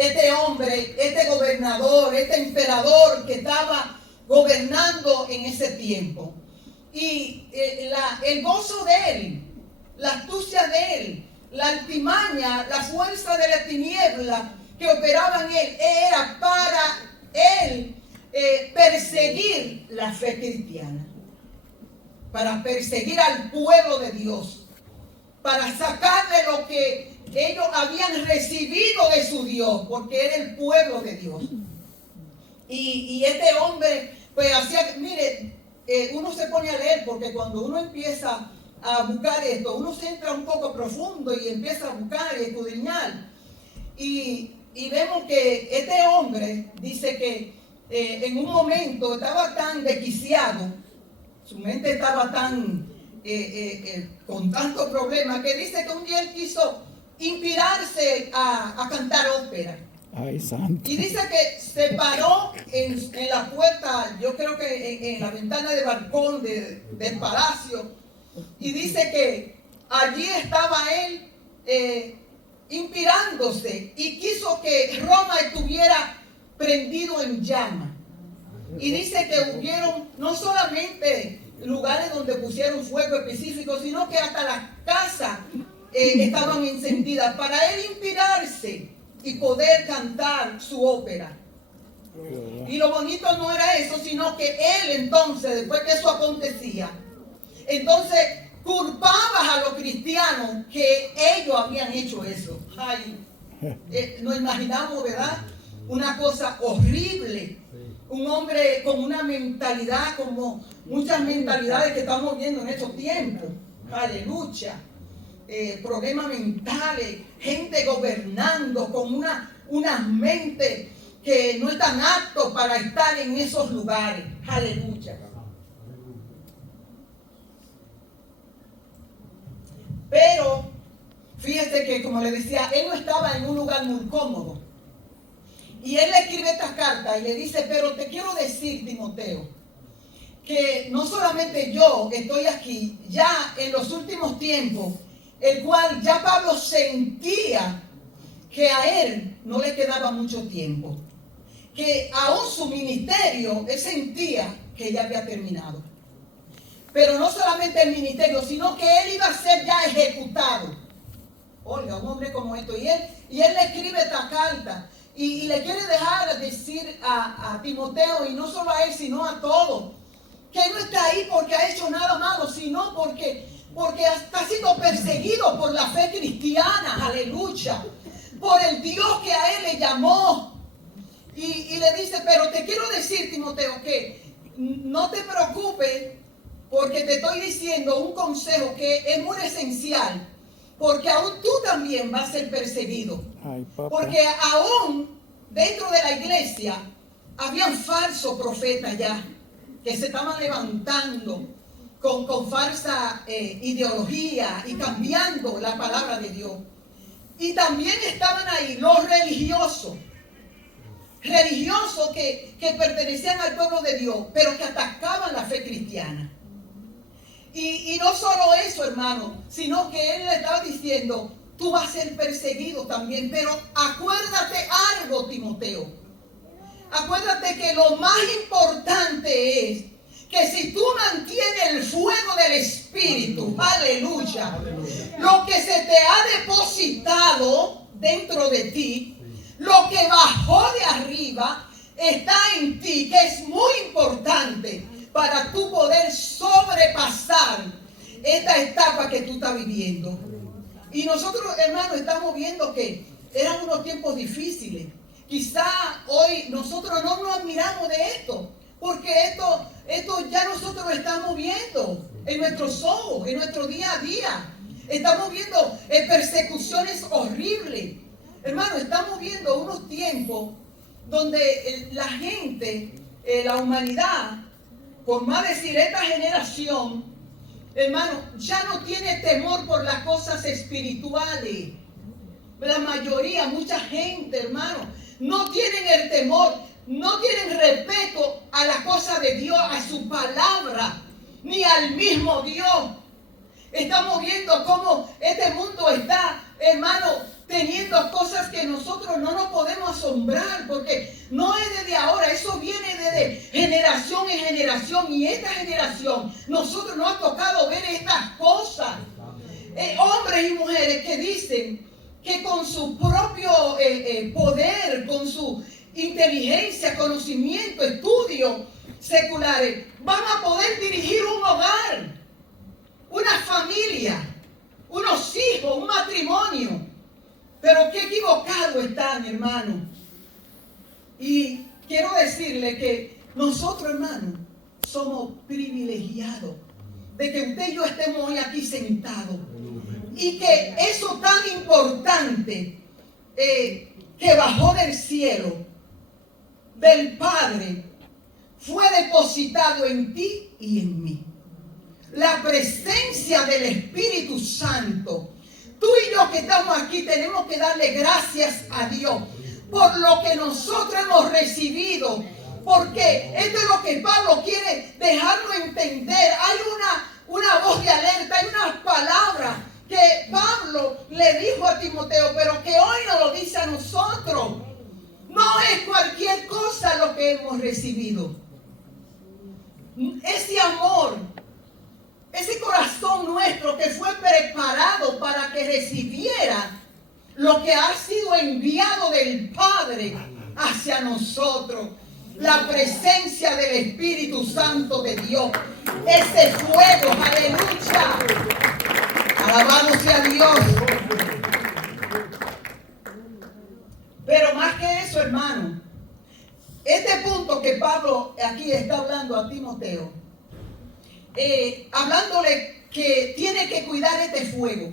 este hombre, este gobernador, este emperador que estaba gobernando en ese tiempo. Y el gozo de él, la astucia de él, la altimaña, la fuerza de la tiniebla que operaba en él, era para él perseguir la fe cristiana, para perseguir al pueblo de Dios, para sacarle lo que ellos habían recibido de su Dios, porque era el pueblo de Dios. Y este hombre, pues hacía, mire, uno se pone a leer, porque cuando uno empieza a buscar esto, uno se entra un poco profundo y empieza a buscar y escudriñar. Y vemos que este hombre dice que en un momento estaba tan desquiciado, su mente estaba tan con tantos problemas, que dice que un día él quiso inspirarse a cantar ópera. Ay, santo. Y dice que se paró en la puerta, yo creo que en la ventana de balcón del palacio, y dice que allí estaba él inspirándose, y quiso que Roma estuviera prendido en llama. Y dice que hubieron no solamente lugares donde pusieron fuego específico, sino que hasta las casas estaban encendidas para él inspirarse y poder cantar su ópera. Y lo bonito no era eso, sino que él entonces, después que eso acontecía, entonces culpaba a los cristianos que ellos habían hecho eso. Ay, nos imaginamos, ¿verdad? Una cosa horrible. Un hombre con una mentalidad, como muchas mentalidades que estamos viendo en estos tiempos. Aleluya. Problemas mentales, gente gobernando con unas mentes que no están aptos para estar en esos lugares. Aleluya. Pero fíjese que, como le decía, él no estaba en un lugar muy cómodo. Y él le escribe esta carta y le dice: pero te quiero decir, Timoteo, que no solamente yo estoy aquí, ya en los últimos tiempos, el cual ya Pablo sentía que a él no le quedaba mucho tiempo, que aún su ministerio, él sentía que ya había terminado. Pero no solamente el ministerio, sino que él iba a ser ya ejecutado. Oiga, un hombre como esto. Y él le escribe esta carta y le quiere dejar decir a Timoteo, y no solo a él, sino a todos, que él no está ahí porque ha hecho nada malo, sino porque está siendo perseguido por la fe cristiana, aleluya, por el Dios que a él le llamó. Y le dice: pero te quiero decir, Timoteo, que no te preocupes, porque te estoy diciendo un consejo que es muy esencial, porque aún tú también vas a ser perseguido. Ay, papá. Porque aún dentro de la iglesia habían falsos profetas ya, que se estaban levantando con falsa ideología y cambiando la palabra de Dios. Y también estaban ahí los religiosos que pertenecían al pueblo de Dios, pero que atacaban la fe cristiana. Y no solo eso, hermano, sino que él le estaba diciendo: tú vas a ser perseguido también, pero acuérdate algo, Timoteo. Acuérdate que lo más importante es que si tú mantienes el fuego del Espíritu, aleluya, lo que se te ha depositado dentro de ti, lo que bajó de arriba, está en ti, que es muy importante para tú poder sobrepasar esta etapa que tú estás viviendo. Y nosotros, hermanos, estamos viendo que eran unos tiempos difíciles. Quizá hoy nosotros no nos admiramos de esto, porque esto ya nosotros lo estamos viendo en nuestros ojos, en nuestro día a día. Estamos viendo persecuciones horribles. Hermano, estamos viendo unos tiempos donde la gente, la humanidad, por más decir esta generación, hermano, ya no tiene temor por las cosas espirituales. La mayoría, mucha gente, hermano, no tienen el temor, no tienen respeto a la cosa de Dios, a su palabra, ni al mismo Dios. Estamos viendo cómo este mundo está, hermano, teniendo cosas que nosotros no nos podemos asombrar, porque no es desde ahora, eso viene desde generación en generación, y esta generación, nosotros nos ha tocado ver estas cosas. Hombres y mujeres que dicen que con su propio poder, con su inteligencia, conocimiento, estudios seculares, van a poder dirigir un hogar, una familia, unos hijos, un matrimonio. Pero qué equivocado están, hermano. Y quiero decirle que nosotros, hermano, somos privilegiados de que usted y yo estemos hoy aquí sentados. Y que eso tan importante que bajó del cielo, del Padre, fue depositado en ti y en mí. La presencia del Espíritu Santo. Tú y yo que estamos aquí tenemos que darle gracias a Dios por lo que nosotros hemos recibido. Porque esto es lo que Pablo quiere dejarnos entender. Hay una voz de alerta, hay unas palabras que Pablo le dijo a Timoteo, pero que hoy nos lo dice a nosotros. No es cualquier cosa lo que hemos recibido. Ese amor, ese corazón nuestro que fue preparado para que recibiera lo que ha sido enviado del Padre hacia nosotros. La presencia del Espíritu Santo de Dios. Ese fuego, aleluya. Alabado sea Dios. Pero más que eso, hermano, este punto que Pablo aquí está hablando a Timoteo, hablándole que tiene que cuidar este fuego.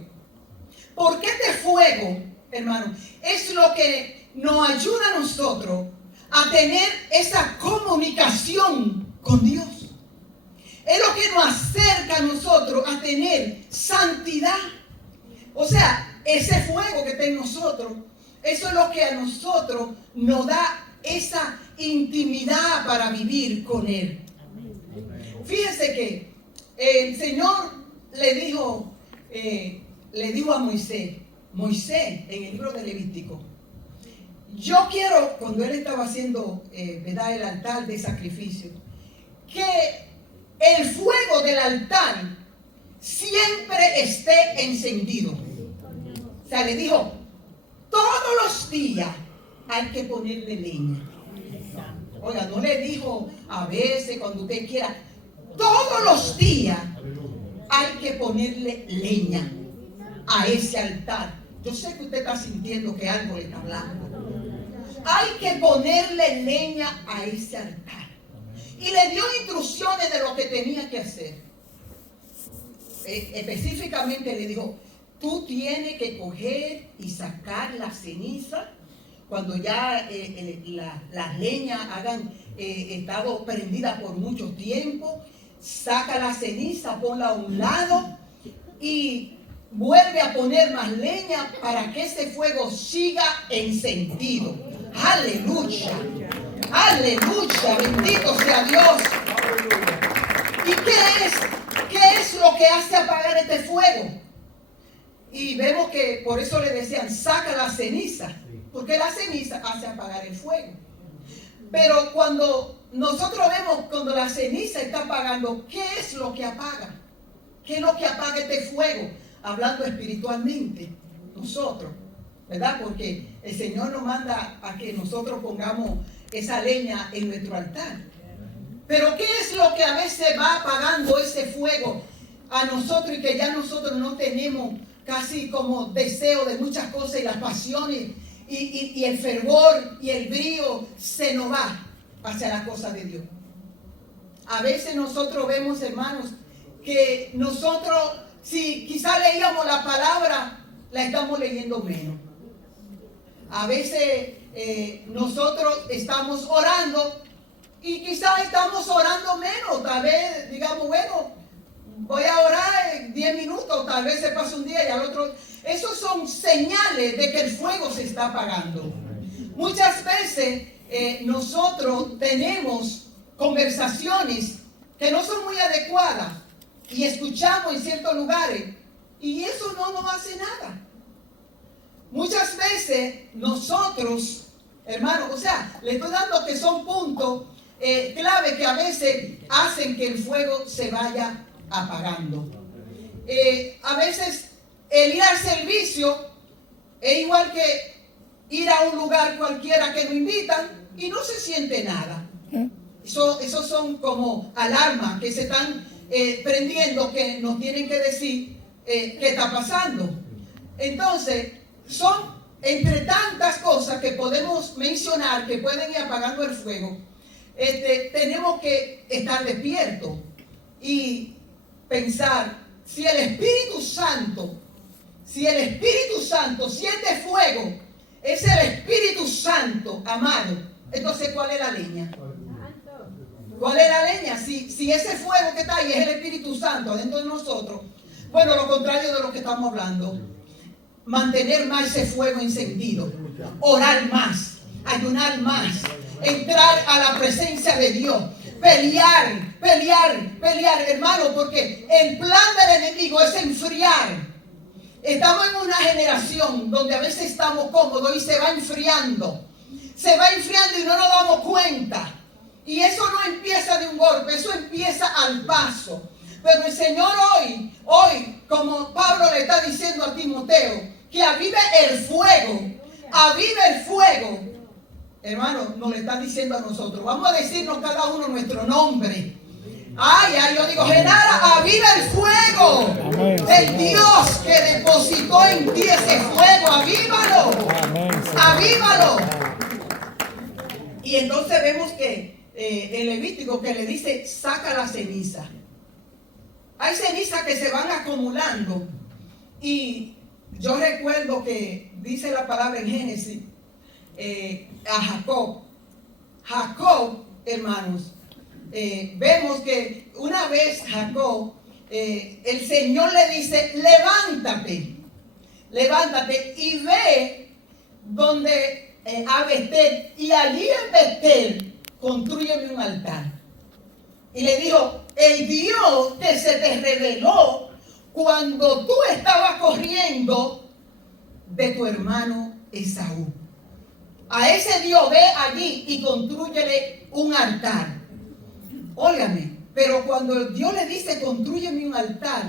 Porque este fuego, hermano, es lo que nos ayuda a nosotros a tener esa comunicación con Dios. Es lo que nos acerca a nosotros a tener santidad. O sea, ese fuego que está en nosotros, eso es lo que a nosotros nos da esa intimidad para vivir con Él. Fíjense que el Señor le dijo a Moisés en el libro de Levítico, yo quiero, cuando él estaba haciendo ¿verdad? El altar de sacrificio, que el fuego del altar siempre esté encendido. O sea, le dijo, todos los días hay que ponerle leña. Oiga, no le dijo a veces, cuando usted quiera. Todos los días hay que ponerle leña a ese altar. Yo sé que usted está sintiendo que algo le está hablando. Hay que ponerle leña a ese altar. Y le dio instrucciones de lo que tenía que hacer. Específicamente le dijo, tú tienes que coger y sacar la ceniza cuando ya las leñas hayan estado prendidas por mucho tiempo. Saca la ceniza, ponla a un lado y vuelve a poner más leña para que ese fuego siga encendido. Aleluya, aleluya, bendito sea Dios. ¿Y qué es lo que hace apagar este fuego? Y vemos que por eso le decían, saca la ceniza, porque la ceniza hace apagar el fuego. Pero cuando nosotros vemos cuando la ceniza está apagando, ¿qué es lo que apaga? ¿Qué es lo que apaga este fuego? Hablando espiritualmente, nosotros, ¿verdad? Porque el Señor nos manda a que nosotros pongamos esa leña en nuestro altar. Pero ¿qué es lo que a veces va apagando ese fuego a nosotros y que ya nosotros no tenemos casi como deseo de muchas cosas y las pasiones y el fervor y el brío se nos va hacia las cosas de Dios? A veces nosotros vemos, hermanos, que nosotros, si quizás leíamos la palabra, la estamos leyendo menos. A veces nosotros estamos orando y quizás estamos orando menos. Tal vez digamos, bueno, voy a orar 10 minutos, tal vez se pasa un día y al otro. Esos son señales de que el fuego se está apagando. Muchas veces nosotros tenemos conversaciones que no son muy adecuadas y escuchamos en ciertos lugares y eso no nos hace nada. muchas veces nosotros, hermanos, o sea, le estoy dando que son puntos clave que a veces hacen que el fuego se vaya apagando. A veces el ir al servicio es igual que ir a un lugar cualquiera que nos invitan y no se siente nada. Esos son como alarmas que se están prendiendo, que nos tienen que decir qué está pasando. Entonces, son entre tantas cosas que podemos mencionar que pueden ir apagando el fuego. Tenemos que estar despiertos y pensar, si el Espíritu Santo, si este fuego es el Espíritu Santo, amado, entonces ¿cuál es la leña? ¿Cuál es la leña? Si ese fuego que está ahí es el Espíritu Santo dentro de nosotros, bueno, lo contrario de lo que estamos hablando, mantener más ese fuego encendido, orar más, ayunar más, entrar a la presencia de Dios, pelear, hermano, porque el plan del enemigo es enfriar. Estamos en una generación donde a veces estamos cómodos y se va enfriando y no nos damos cuenta. Y eso no empieza de un golpe, eso empieza al paso. Pero el Señor hoy, como Pablo le está diciendo a Timoteo, que avive el fuego. Hermano, nos le está diciendo a nosotros. Vamos a decirnos cada uno nuestro nombre. Yo digo, Genara, aviva el fuego. El Dios que depositó en ti ese fuego, avívalo. Y entonces vemos que el Levítico que le dice, saca la ceniza. Hay cenizas que se van acumulando. Y yo recuerdo que dice la palabra en Génesis a Jacob, hermanos, vemos que una vez Jacob, el Señor le dice, levántate y ve donde a Betel, y allí en Betel construyeme un altar. Y le dijo, el Dios que se te reveló cuando tú estabas corriendo de tu hermano Esaú. A ese Dios ve allí y construyele un altar. Óigame, pero cuando Dios le dice construyeme un altar,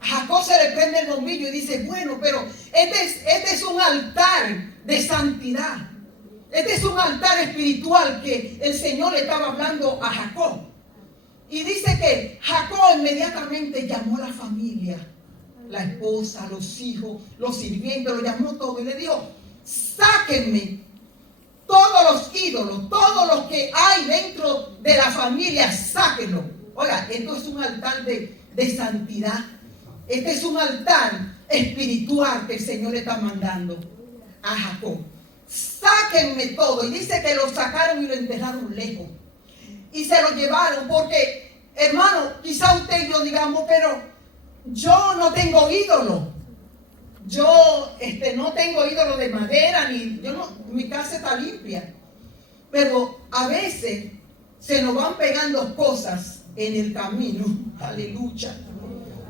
Jacob se le prende el bombillo y dice, bueno, pero este es un altar de santidad. Este es un altar espiritual que el Señor le estaba hablando a Jacob. Y dice que Jacob inmediatamente llamó a la familia, la esposa, los hijos, los sirvientes, lo llamó todo y le dijo, sáquenme todos los ídolos, todos los que hay dentro de la familia, sáquenlo. Oiga, esto es un altar de santidad. Este es un altar espiritual que el Señor le está mandando a Jacob. Sáquenme todo. Y dice que lo sacaron y lo enterraron lejos. Y se lo llevaron porque, hermano, quizá usted y yo digamos, pero yo no tengo ídolo. Yo no tengo ídolo de madera, mi casa está limpia. Pero a veces se nos van pegando cosas en el camino. Aleluya.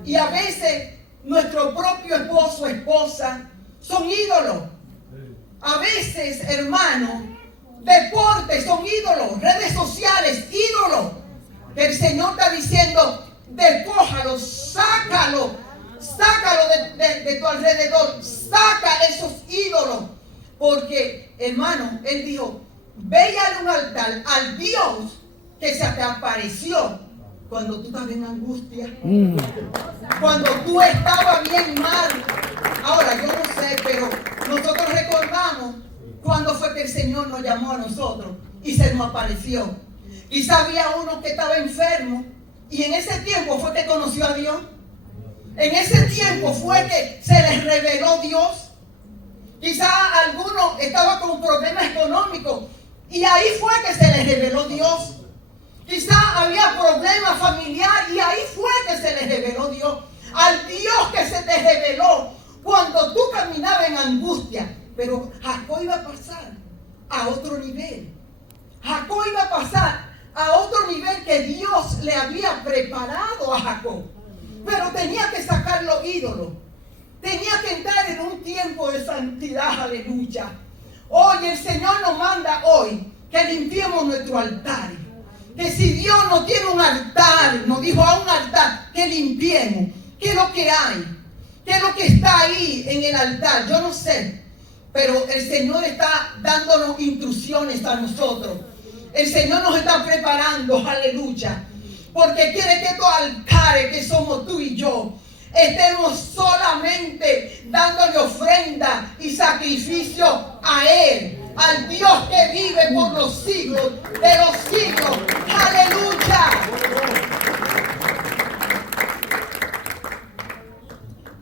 Y a veces nuestro propio esposo o esposa son ídolos. A veces, hermano, deportes son ídolos, redes sociales, ídolos. Que el Señor está diciendo, despójalo, sácalo de tu alrededor, saca esos ídolos. Porque, hermano, Él dijo, ve y haz un altar al Dios que se te apareció cuando tú estabas en angustia, cuando tú estabas bien mal. Ahora, yo no sé, pero nosotros recordamos cuando fue que el Señor nos llamó a nosotros y se nos apareció. Quizá había uno que estaba enfermo y en ese tiempo fue que conoció a Dios. En ese tiempo fue que se les reveló Dios. Quizá alguno estaba con problemas económicos y ahí fue que se les reveló Dios. Quizá había problemas familiares y ahí fue que se les reveló Dios. Al Dios que se te reveló cuando tú caminabas en angustia. Pero Jacob iba a pasar a otro nivel. Jacob iba a pasar a otro nivel que Dios le había preparado a Jacob. Pero tenía que sacar los ídolos. tenía que entrar en un tiempo de santidad, aleluya. Hoy el Señor nos manda hoy que limpiemos nuestro altar. Que si Dios no tiene un altar, nos dijo a un altar, que limpiemos. ¿Qué es lo que hay? ¿Qué es lo que está ahí en el altar? Yo no sé. Pero el Señor está dándonos instrucciones a nosotros. El Señor nos está preparando, aleluya. Porque quiere que estos altares que somos tú y yo estemos solamente dándole ofrenda y sacrificio a Él. Al Dios que vive por los siglos de los siglos. ¡Aleluya!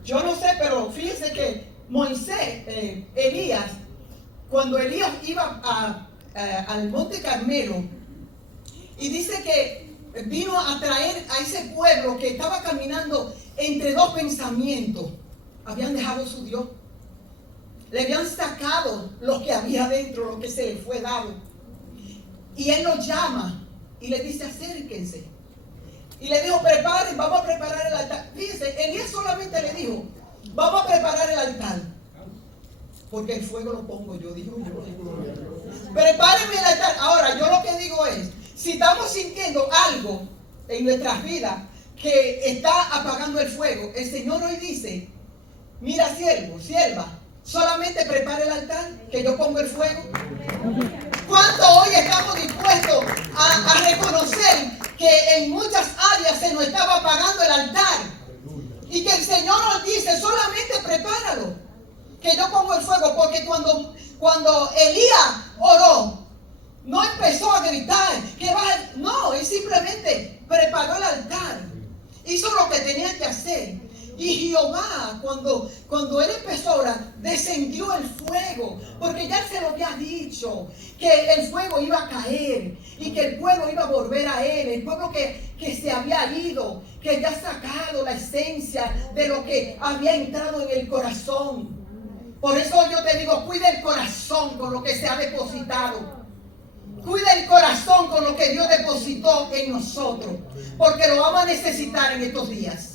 Yo no sé, pero fíjense que Moisés, Elías, cuando Elías iba al Monte Carmelo, y dice que vino a traer a ese pueblo que estaba caminando entre dos pensamientos. Habían dejado su Dios. Le habían sacado lo que había dentro, lo que se le fue dado. Y él los llama y le dice, acérquense. Y le dijo, preparen, vamos a preparar el altar. Fíjense, Elías solamente le dijo, vamos a preparar el altar. Porque el fuego lo pongo yo, dijo yo. Prepárenme el altar. Ahora, yo lo que digo es, si estamos sintiendo algo en nuestras vidas que está apagando el fuego, el Señor hoy dice, mira siervo, sierva, solamente prepare el altar, que yo pongo el fuego. ¿Cuánto hoy estamos dispuestos a reconocer que en muchas áreas se nos estaba apagando el altar? Y que el Señor nos dice, solamente prepáralo, que yo pongo el fuego. Porque cuando Elías oró, no empezó a gritar, no, él simplemente preparó el altar. Hizo lo que tenía que hacer. Y Jehová, cuando él empezó a orar, descendió el fuego, porque ya se lo había dicho, que el fuego iba a caer y que el pueblo iba a volver a él, el pueblo que se había ido, que había sacado la esencia de lo que había entrado en el corazón. Por eso yo te digo, cuida el corazón con lo que se ha depositado. Cuida el corazón con lo que Dios depositó en nosotros, porque lo vamos a necesitar en estos días.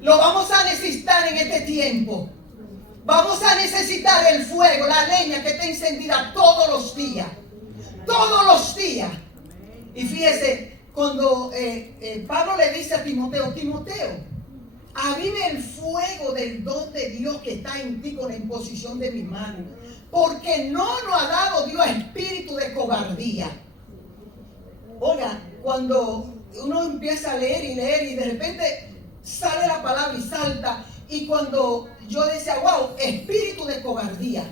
Lo vamos a necesitar en este tiempo. Vamos a necesitar el fuego, la leña que está encendida todos los días. Todos los días. Y fíjese, cuando Pablo le dice a Timoteo, Timoteo, avive el fuego del don de Dios que está en ti con la imposición de mi mano. Porque no nos ha dado Dios espíritu de cobardía. Oiga, cuando uno empieza a leer y de repente sale la palabra y salta. Y cuando yo decía, wow, espíritu de cobardía.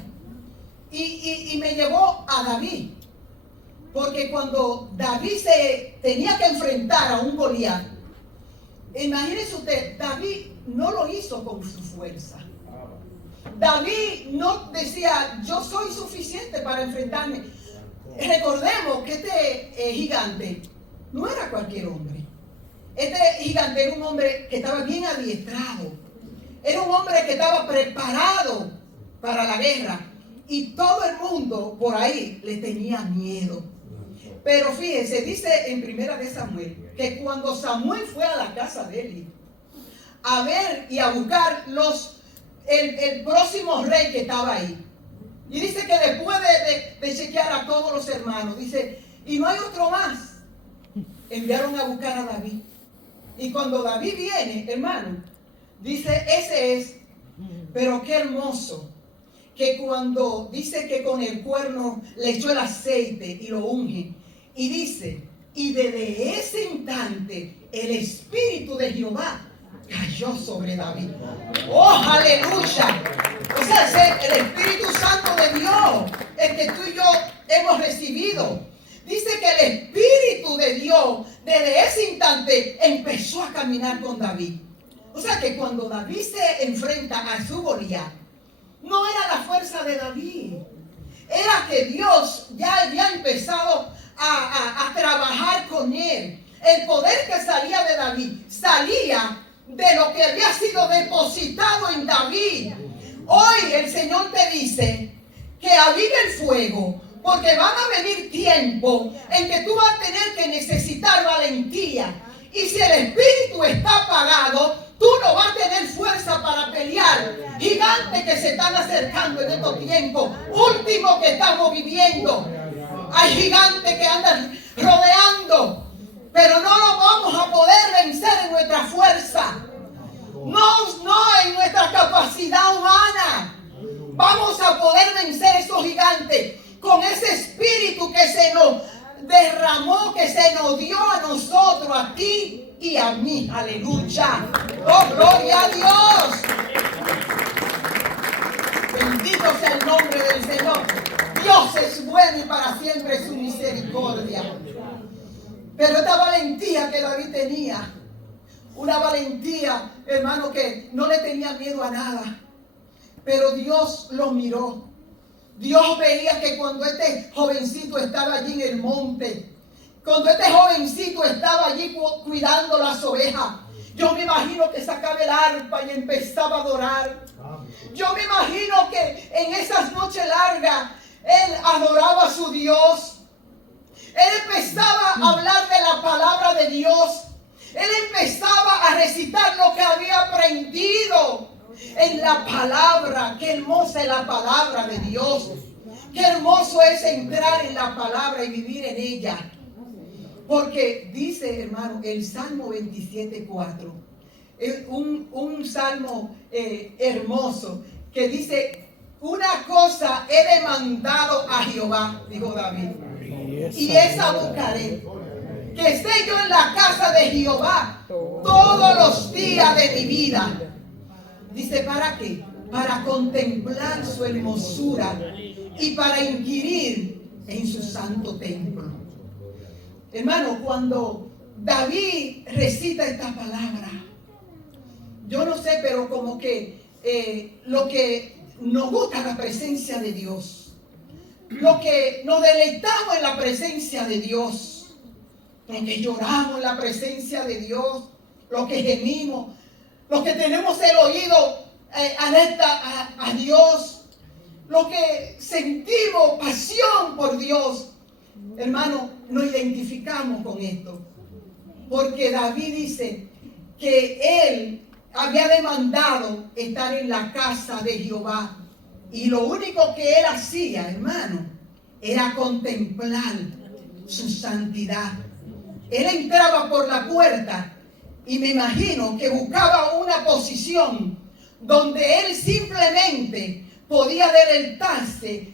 Y me llevó a David. Porque cuando David se tenía que enfrentar a un Goliat, imagínese usted, David no lo hizo con su fuerza. David no decía, yo soy suficiente para enfrentarme. Recordemos que este gigante no era cualquier hombre. Este gigante era un hombre que estaba bien adiestrado. Era un hombre que estaba preparado para la guerra. Y todo el mundo por ahí le tenía miedo. Pero fíjense, dice en Primera de Samuel, que cuando Samuel fue a la casa de Eli a ver y a buscar el próximo rey que estaba ahí. Y dice que después de chequear a todos los hermanos, dice, y no hay otro más. Enviaron a buscar a David. Y cuando David viene, hermano, dice, ese es. Pero qué hermoso, que cuando dice que con el cuerno le echó el aceite y lo unge. Y dice, y desde ese instante el Espíritu de Jehová cayó sobre David. ¡Oh, aleluya! O sea, es el Espíritu Santo de Dios, el que tú y yo hemos recibido. Dice que el Espíritu de Dios, desde ese instante, empezó a caminar con David. O sea que cuando David se enfrenta a su Goliat, no era la fuerza de David. Era que Dios ya había empezado a trabajar con él. El poder que salía de David salía de lo que había sido depositado en David. Hoy el Señor te dice que avive el fuego, porque van a venir tiempos en que tú vas a tener que necesitar valentía. Y si el espíritu está apagado, Tú no vas a tener fuerza para pelear. Gigantes que se están acercando en estos tiempos últimos que estamos viviendo. Hay gigantes que andan rodeando, pero no lo vamos a poder vencer en nuestra fuerza. No en nuestra capacidad humana. Vamos a poder vencer esos gigantes con ese espíritu que se nos derramó, que se nos dio a nosotros, a ti y a mí. Aleluya. Oh, gloria a Dios. Bendito sea el nombre del Señor. Dios es bueno y para siempre es su misericordia. Pero esta valentía que David tenía, una valentía, hermano, que no le tenía miedo a nada. Pero Dios lo miró. Dios veía que cuando este jovencito estaba allí en el monte, cuando este jovencito estaba allí cuidando las ovejas, yo me imagino que sacaba el arpa y empezaba a adorar. Yo me imagino que en esas noches largas él adoraba a su Dios. Él empezaba a hablar de la palabra de Dios. Él empezaba a recitar lo que había aprendido en la palabra. Qué hermosa es la palabra de Dios. Qué hermoso es entrar en la palabra y vivir en ella. Porque dice, hermano, el Salmo 27:4, un salmo hermoso, que dice: una cosa he demandado a Jehová, dijo David, y esa buscaré, que esté yo en la casa de Jehová todos los días de mi vida. Dice, ¿para qué? Para contemplar su hermosura y para inquirir en su santo templo. Hermano, cuando David recita esta palabra, yo no sé, pero como que lo que nos gusta la presencia de Dios, lo que nos deleitamos en la presencia de Dios, lo que lloramos en la presencia de Dios, lo que gemimos, lo que tenemos el oído alerta a Dios, lo que sentimos pasión por Dios. Hermano, nos identificamos con esto, porque David dice que él había demandado estar en la casa de Jehová, y lo único que él hacía, hermano, era contemplar su santidad. Él entraba por la puerta y me imagino que buscaba una posición donde él simplemente podía deleitarse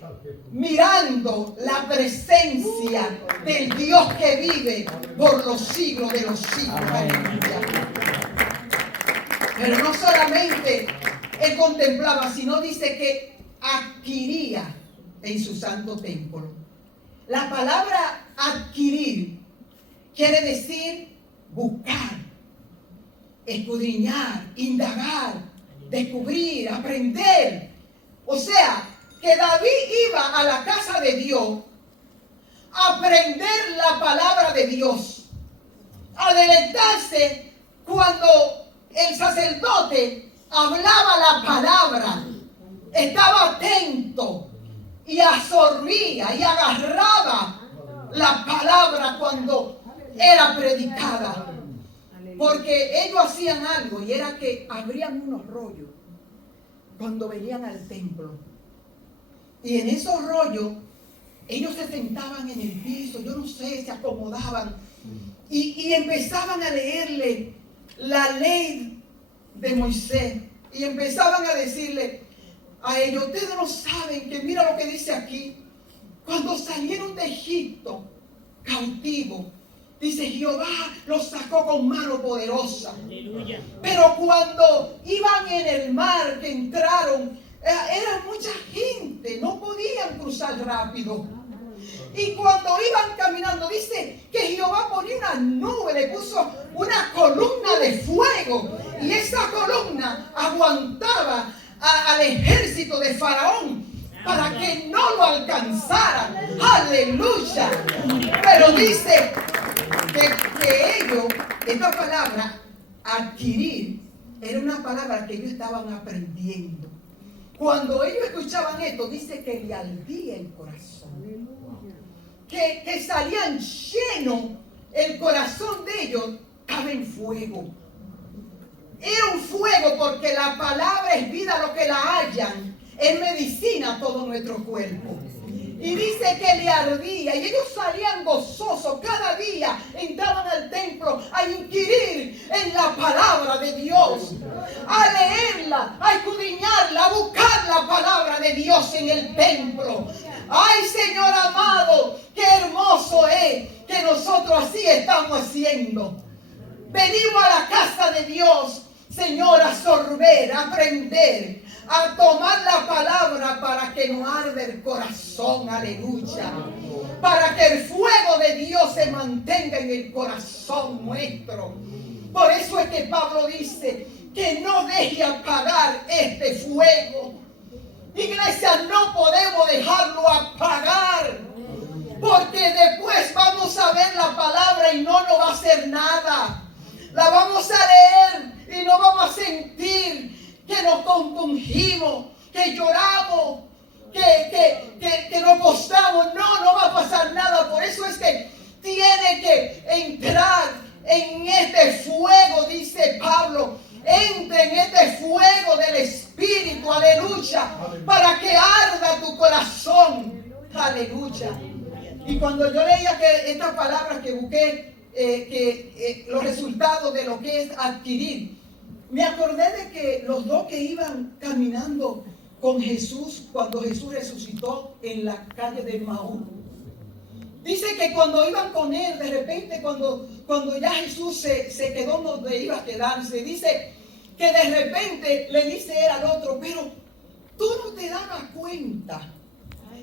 mirando la presencia del Dios que vive por los siglos de los siglos. Pero no solamente él contemplaba, sino dice que adquiría en su santo templo. La palabra adquirir quiere decir buscar, escudriñar, indagar, descubrir, aprender. O sea, que David iba a la casa de Dios a aprender la palabra de Dios, a deleitarse cuando el sacerdote hablaba la palabra, estaba atento y absorbía y agarraba la palabra cuando era predicada. Porque ellos hacían algo, y era que abrían unos rollos cuando venían al templo. Y en esos rollos, ellos se sentaban en el piso, yo no sé, se acomodaban y empezaban a leerle la ley de Moisés. Y empezaban a decirle a ellos: ustedes no saben que mira lo que dice aquí. Cuando salieron de Egipto cautivos, dice, Jehová los sacó con mano poderosa. Aleluya. Pero cuando iban en el mar, que entraron, era mucha gente, no podían cruzar rápido. Y cuando iban caminando, dice que Jehová ponía una nube, le puso una columna de fuego, y esa columna aguantaba al ejército de Faraón para que no lo alcanzaran. Aleluya. Pero dice que ellos, esta palabra adquirir, era una palabra que ellos estaban aprendiendo. Cuando ellos escuchaban esto, dice que le ardía el corazón, que salían llenos, el corazón de ellos estaba en fuego. Era un fuego porque la palabra es vida, lo que la hallan es medicina a todo nuestro cuerpo. Y dice que le ardía y ellos salían gozosos. Cada día entraban al templo a inquirir en la palabra de Dios, a leerla, a escudriñarla, a buscar la palabra de Dios en el templo. Ay, Señor amado, qué hermoso es que nosotros así estamos haciendo. Venimos a la casa de Dios, Señor, a absorber, a aprender, a tomar la palabra para que nos arde el corazón, aleluya. Para que el fuego de Dios se mantenga en el corazón nuestro. Por eso es que Pablo dice que no deje apagar este fuego. Iglesia, no podemos dejarlo apagar. Porque después vamos a ver la palabra y no nos va a hacer nada. La vamos a leer y no vamos a sentir que nos compungimos, que lloramos, que nos postramos. No va a pasar nada. Por eso es que tiene que entrar en este fuego, dice Pablo. Entra en este fuego del Espíritu, aleluya, para que arda tu corazón, aleluya. Y cuando yo leía que estas palabras que busqué, los resultados de lo que es adquirir, me acordé de que los dos que iban caminando con Jesús cuando Jesús resucitó en la calle de Maús, dice que cuando iban con él, de repente cuando ya Jesús se quedó donde iba a quedarse, dice que de repente le dice él al otro, pero tú no te dabas cuenta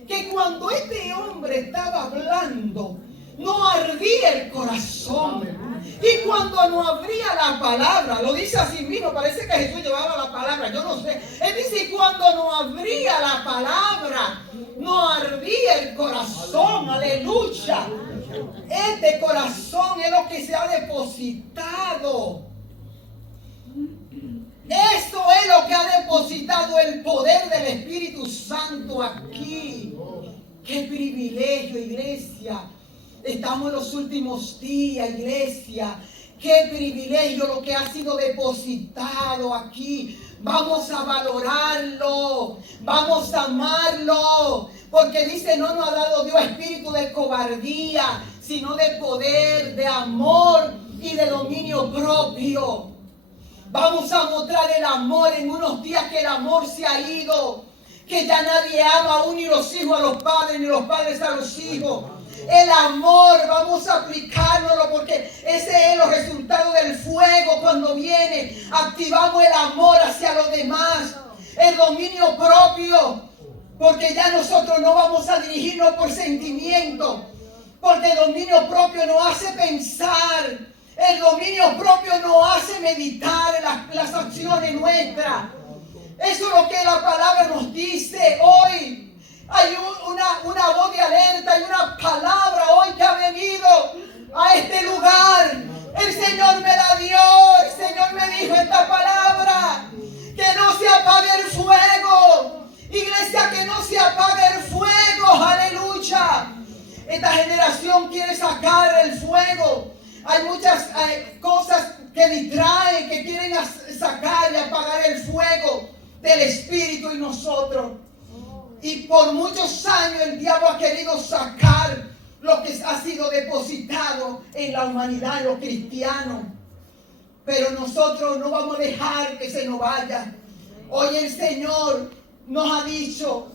que cuando este hombre estaba hablando, no ardía el corazón. Y cuando no abría la palabra, lo dice así mismo, parece que Jesús llevaba la palabra, yo no sé. Él dice, cuando no abría la palabra, no ardía el corazón, aleluya. Este corazón es lo que se ha depositado. Esto es lo que ha depositado el poder del Espíritu Santo aquí. ¡Qué privilegio, iglesia! Estamos en los últimos días, iglesia. ¡Qué privilegio lo que ha sido depositado aquí! Vamos a valorarlo, vamos a amarlo, porque dice, no nos ha dado Dios espíritu de cobardía, sino de poder, de amor y de dominio propio. Vamos a mostrar el amor en unos días que el amor se ha ido, que ya nadie ama aún ni los hijos a los padres, ni los padres a los hijos. El amor, vamos a aplicárnoslo porque ese es los resultados del fuego cuando viene. Activamos el amor hacia los demás, el dominio propio, porque ya nosotros no vamos a dirigirnos por sentimiento, porque el dominio propio nos hace pensar. El dominio propio nos hace meditar en las acciones nuestras. Eso es lo que la palabra nos dice hoy. Hay una voz de alerta, hay una palabra hoy que ha venido a este lugar. El Señor me la dio, el Señor me dijo esta palabra. Que no se apague el fuego. Iglesia, que no se apague el fuego, aleluya. Esta generación quiere sacar el fuego. Hay muchas cosas que distraen, que quieren sacar y apagar el fuego del Espíritu en nosotros. Y por muchos años el diablo ha querido sacar lo que ha sido depositado en la humanidad, en los cristianos. Pero nosotros no vamos a dejar que se nos vaya. Hoy el Señor nos ha dicho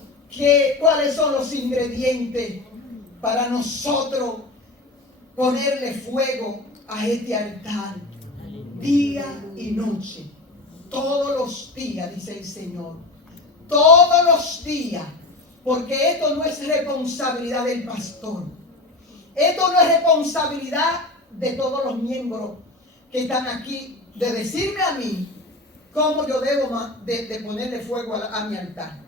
cuáles son los ingredientes para nosotros ponerle fuego a este altar, día y noche, todos los días, dice el Señor, todos los días, porque esto no es responsabilidad del pastor, esto no es responsabilidad de todos los miembros que están aquí, de decirme a mí cómo yo debo de ponerle fuego a mi altar,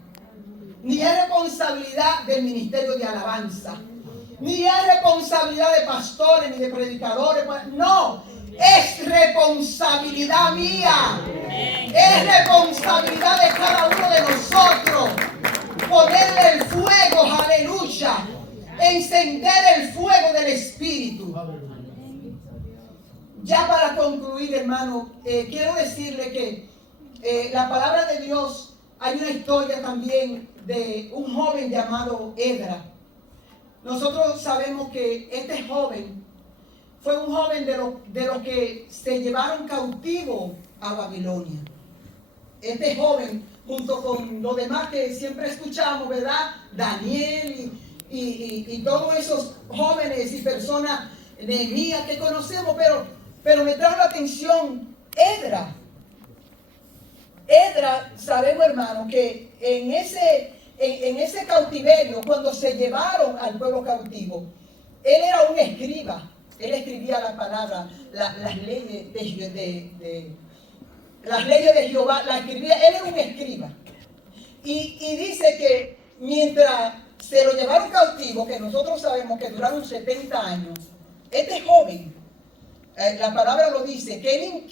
ni es responsabilidad del ministerio de alabanza, ni es responsabilidad de pastores ni de predicadores. No, es responsabilidad mía. Es responsabilidad de cada uno de nosotros. Ponerle el fuego, aleluya. Encender el fuego del Espíritu. ya para concluir, hermano, quiero decirle que la palabra de Dios, hay una historia también de un joven llamado Edra. Nosotros sabemos que este joven fue un joven de los que se llevaron cautivo a Babilonia. Este joven, junto con los demás que siempre escuchamos, ¿verdad? Daniel y todos esos jóvenes y personas, Nehemías que conocemos, pero me trajo la atención Edra. Edra, sabemos, hermano, que en ese cautiverio, cuando se llevaron al pueblo cautivo, él era un escriba. Él escribía la palabra, las leyes de Jehová, la escribía. Él era un escriba. Y dice que mientras se lo llevaron cautivo, que nosotros sabemos que duraron 70 años, este joven, la palabra lo dice, que él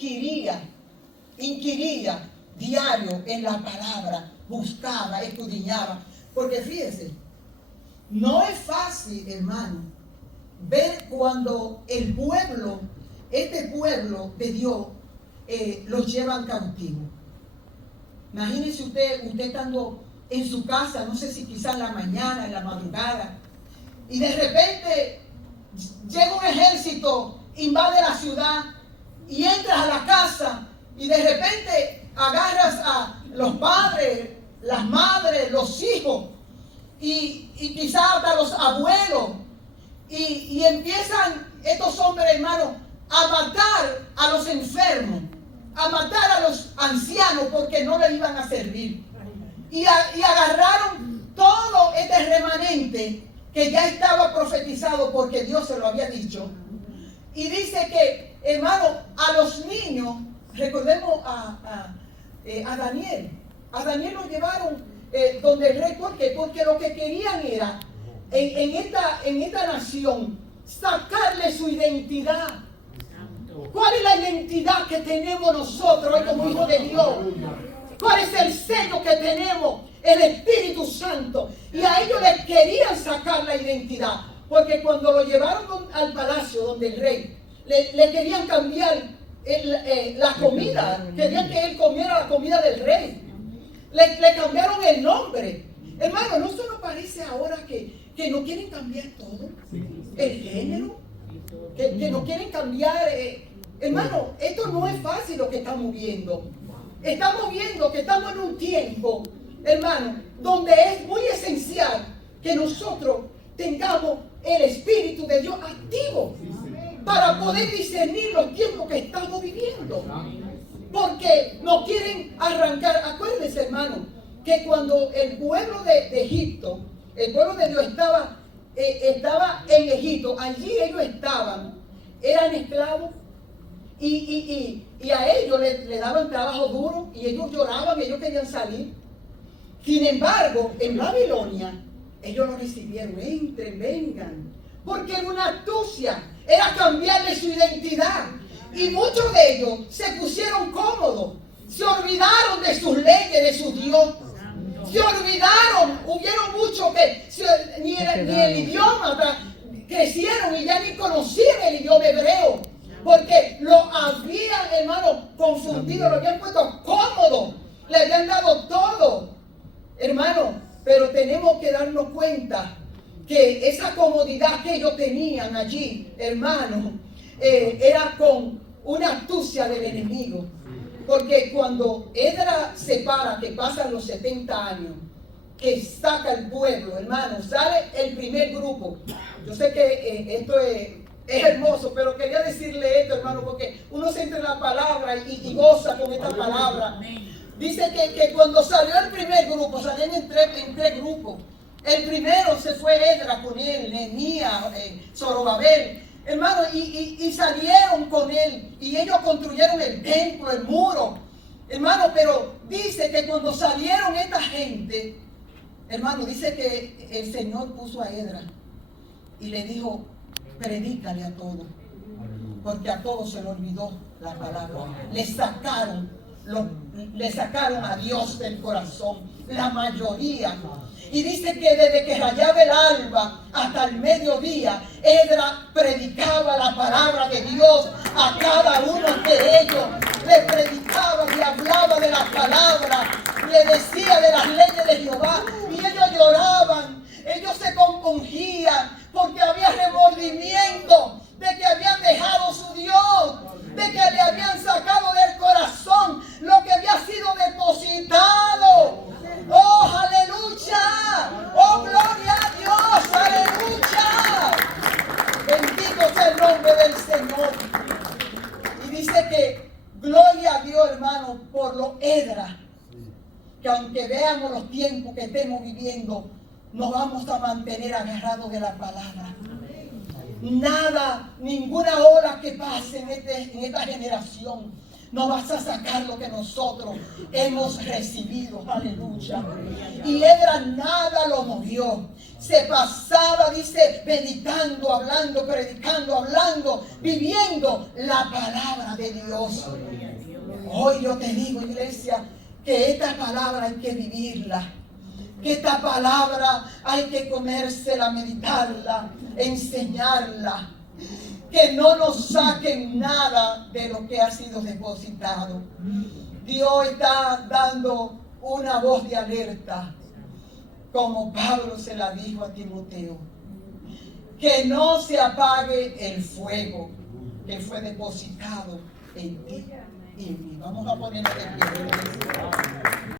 inquiría diario en la palabra, buscaba, escudriñaba. Porque fíjense, no es fácil, hermano, ver cuando el pueblo, este pueblo de Dios, los llevan cautivo. Imagínese usted estando en su casa, no sé si quizá en la mañana, en la madrugada, y de repente llega un ejército, invade la ciudad y entras a la casa y de repente agarras a los padres, las madres, los hijos y quizás hasta los abuelos y empiezan estos hombres, hermanos, a matar a los enfermos, a matar a los ancianos porque no les iban a servir. Y agarraron todo este remanente que ya estaba profetizado porque Dios se lo había dicho. Y dice que, hermano, a los niños, recordemos a Daniel. A Daniel lo llevaron donde el rey. ¿Por qué? Porque lo que querían era, en esta nación, sacarle su identidad. ¿Cuál es la identidad que tenemos nosotros hoy como hijos de Dios? ¿Cuál es el sello que tenemos? El Espíritu Santo. Y a ellos les querían sacar la identidad. Porque cuando lo llevaron al palacio donde el rey, le querían cambiar la comida. Querían que él comiera la comida del rey. Le cambiaron el nombre. Hermano, ¿no se nos parece ahora que no quieren cambiar todo? El género. Que no quieren cambiar. Hermano, esto no es fácil lo que estamos viendo. Estamos viendo que estamos en un tiempo, hermano, donde es muy esencial que nosotros tengamos el Espíritu de Dios activo para poder discernir los tiempos que estamos viviendo. Porque nos quieren arrancar. Acuérdense, hermano, que cuando el pueblo de Egipto, el pueblo de Dios estaba en Egipto, allí ellos eran esclavos. Y a ellos le daban trabajo duro y ellos lloraban y ellos querían salir. Sin embargo, en Babilonia, ellos lo recibieron. Entren, vengan. Porque era una astucia, era cambiarle su identidad. Y muchos de ellos se pusieron cómodos. Se olvidaron de sus leyes, de su Dios. Se olvidaron. Hubieron muchos que ni el idioma crecieron y ya ni conocían el idioma hebreo. Porque lo habían, hermano, confundido, lo habían puesto cómodo, le habían dado todo, hermano. Pero tenemos que darnos cuenta que esa comodidad que ellos tenían allí, hermano, era con una astucia del enemigo. Porque cuando Edra se para, que pasan los 70 años, que saca el pueblo, hermano, sale el primer grupo. Yo sé que esto es hermoso, pero quería decirle esto, hermano, porque uno se entra en la palabra y goza con esta palabra. Dice que cuando salió el primer grupo, salían en tres grupos. El primero se fue Edra con él, Nehemías, Zorobabel, hermano, y salieron con él, y ellos construyeron el templo, el muro, hermano. Pero dice que cuando salieron esta gente, hermano, dice que el Señor puso a Edra y le dijo: predícale a todos, porque a todos se le olvidó la palabra. Le sacaron a Dios del corazón, la mayoría. Y dice que desde que rayaba el alba hasta el mediodía, Esdras predicaba la palabra de Dios a cada uno de ellos. Le predicaba, le hablaba de la palabra, le decía de las leyes de Jehová. Y ellos lloraban, ellos se compungían porque había remordimiento de que habían dejado su Dios, de que le habían sacado del corazón lo que había sido depositado. ¡Oh, aleluya! ¡Oh, gloria a Dios! ¡Aleluya! Bendito sea el nombre del Señor. Y dice que gloria a Dios, hermano, por los Esdras, que aunque veamos los tiempos que estemos viviendo, nos vamos a mantener agarrados de la palabra. Nada, ninguna ola que pase en esta generación no vas a sacar lo que nosotros hemos recibido. Aleluya. Y Esdras nada lo movió. Se pasaba, dice, meditando, hablando, predicando, hablando, viviendo la palabra de Dios. Hoy yo te digo, iglesia, que esta palabra hay que vivirla. Que esta palabra hay que comérsela, meditarla, enseñarla. Que no nos saquen nada de lo que ha sido depositado. Dios está dando una voz de alerta, como Pablo se la dijo a Timoteo. Que no se apague el fuego que fue depositado en ti y en mí. Vamos a ponernos de pie.